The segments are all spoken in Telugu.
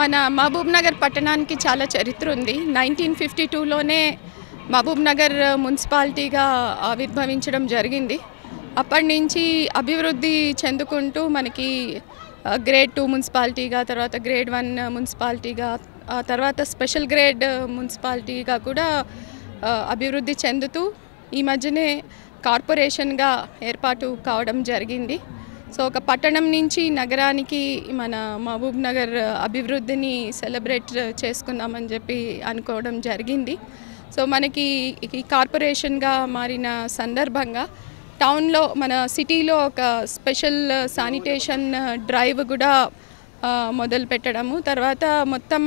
మన మహబూబ్నగర్ పట్టణానికి చాలా చరిత్ర ఉంది. 1952లోనే మహబూబ్నగర్ మున్సిపాలిటీగా ఆవిర్భవించడం జరిగింది. అప్పటి నుంచి అభివృద్ధి చెందుకుంటూ మనకి గ్రేడ్ 2 మున్సిపాలిటీగా, తర్వాత గ్రేడ్ 1 మున్సిపాలిటీగా, ఆ తర్వాత స్పెషల్ గ్రేడ్ మున్సిపాలిటీగా కూడా అభివృద్ధి చెందుతూ ఈ మధ్యనే కార్పొరేషన్గా ఏర్పాటు కావడం జరిగింది. సో ఒక పట్టణం నుంచి నగరానికి మన మహబూబ్నగర్ అభివృద్ధిని సెలబ్రేట్ చేసుకుందామని చెప్పి అనుకోవడం జరిగింది. సో మనకి ఈ కార్పొరేషన్గా మారిన సందర్భంగా టౌన్లో మన సిటీలో ఒక స్పెషల్ శానిటేషన్ డ్రైవ్ కూడా మొదలు పెట్టడము, తర్వాత మొత్తం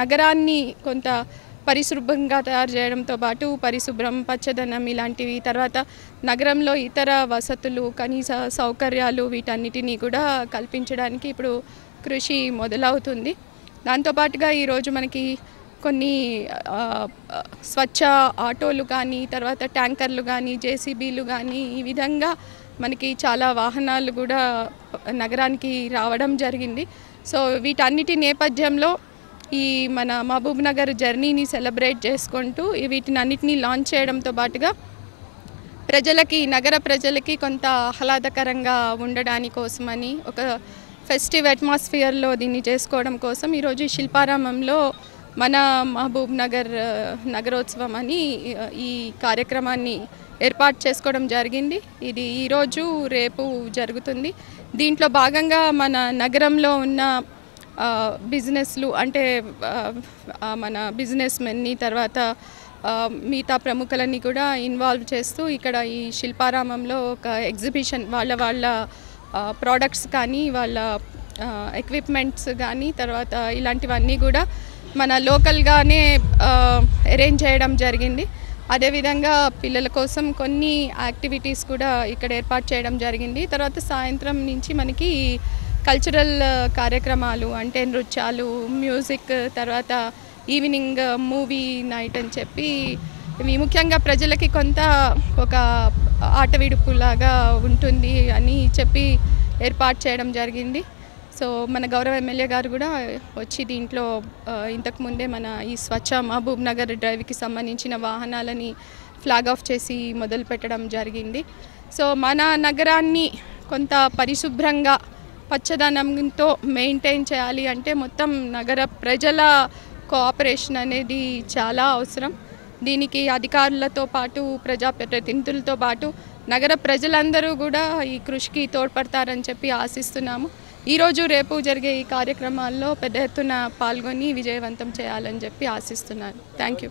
నగరాన్ని కొంత పరిశుభ్రంగా తయారు చేయడంతో పాటు పరిశుభ్రం, పచ్చదనం ఇలాంటివి, తర్వాత నగరంలో ఇతర వసతులు, కనీస సౌకర్యాలు వీటన్నిటినీ కూడా కల్పించడానికి ఇప్పుడు కృషి మొదలవుతుంది. దాంతోపాటుగా ఈరోజు మనకి కొన్ని స్వచ్ఛ ఆటోలు కానీ, తర్వాత ట్యాంకర్లు కానీ, జేసీబీలు కానీ, ఈ విధంగా మనకి చాలా వాహనాలు కూడా నగరానికి రావడం జరిగింది. సో వీటన్నిటి నేపథ్యంలో ఈ మన మహబూబ్నగర్ జర్నీని సెలబ్రేట్ చేసుకుంటూ వీటినన్నిటినీ లాంచ్ చేయడంతో పాటుగా నగర ప్రజలకి కొంత ఆహ్లాదకరంగా ఉండడాని కోసమని, ఒక ఫెస్టివ్ అట్మాస్ఫియర్లో దీన్ని చేసుకోవడం కోసం ఈరోజు శిల్పారామంలో మన మహబూబ్నగర్ నగరోత్సవం అని ఈ కార్యక్రమాన్ని ఏర్పాటు చేసుకోవడం జరిగింది. ఇది ఈరోజు రేపు జరుగుతుంది. దీంట్లో భాగంగా మన నగరంలో ఉన్న బిజినెస్లు అంటే మన బిజినెస్ మెన్ని, తర్వాత మిగతా ప్రముఖులని కూడా ఇన్వాల్వ్ చేస్తూ ఇక్కడ ఈ శిల్పారామంలో ఒక ఎగ్జిబిషన్ వాళ్ళ ప్రోడక్ట్స్ కానీ, వాళ్ళ ఎక్విప్మెంట్స్ కానీ, తర్వాత ఇలాంటివన్నీ కూడా మన లోకల్గానే అరేంజ్ చేయడం జరిగింది. అదేవిధంగా పిల్లల కోసం కొన్ని యాక్టివిటీస్ కూడా ఇక్కడ ఏర్పాటు చేయడం జరిగింది. తర్వాత సాయంత్రం నుంచి మనకి కల్చరల్ కార్యక్రమాలు అంటే నృత్యాలు, మ్యూజిక్, తర్వాత ఈవినింగ్ మూవీ నైట్ అని చెప్పి ఇవి ముఖ్యంగా ప్రజలకి కొంత ఒక ఆట విడుపులాగా ఉంటుంది అని చెప్పి ఏర్పాటు చేయడం జరిగింది. సో మన గౌరవ ఎమ్మెల్యే గారు కూడా వచ్చి దీంట్లో ఇంతకుముందే మన ఈ స్వచ్ఛ మహబూబ్నగర్ డ్రైవ్కి సంబంధించిన వాహనాలని ఫ్లాగ్ ఆఫ్ చేసి మొదలు పెట్టడం జరిగింది. సో మన నగరాన్ని కొంత పరిశుభ్రంగా పచ్చదనంతో మెయింటైన్ చేయాలి అంటే మొత్తం నగర ప్రజల కోఆపరేషన్ అనేది చాలా అవసరం. దీనికి అధికారులతో పాటు, ప్రజాప్రతినిధులతో పాటు నగర ప్రజలందరూ కూడా ఈ కృషికి తోడ్పడతారని చెప్పి ఆశిస్తున్నాము. ఈరోజు రేపు జరిగే ఈ కార్యక్రమాల్లో పెద్ద ఎత్తున పాల్గొని విజయవంతం చేయాలని చెప్పి ఆశిస్తున్నాను. Thank you.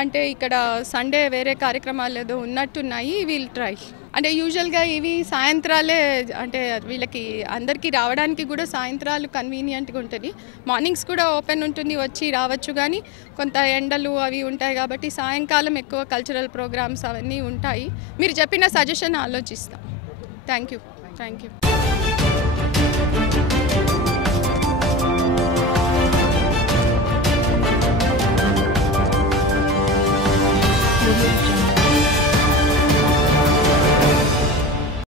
అంటే ఇక్కడ సండే వేరే కార్యక్రమాలు ఏదో ఉన్నట్టున్నాయి, వీల్ ట్రై. అంటే యూజువల్గా ఇవి సాయంత్రాలే, అంటే వీళ్ళకి అందరికీ రావడానికి కూడా సాయంత్రాలు కన్వీనియంట్గా ఉంటుంది. మార్నింగ్స్ కూడా ఓపెన్ ఉంటుంది, వచ్చి రావచ్చు. కానీ కొంత ఎండలు అవి ఉంటాయి కాబట్టి సాయంకాలం ఎక్కువ కల్చరల్ ప్రోగ్రామ్స్ అవన్నీ ఉంటాయి. మీరు చెప్పిన సజెషన్ ఆలోచిస్తాం. Thank you.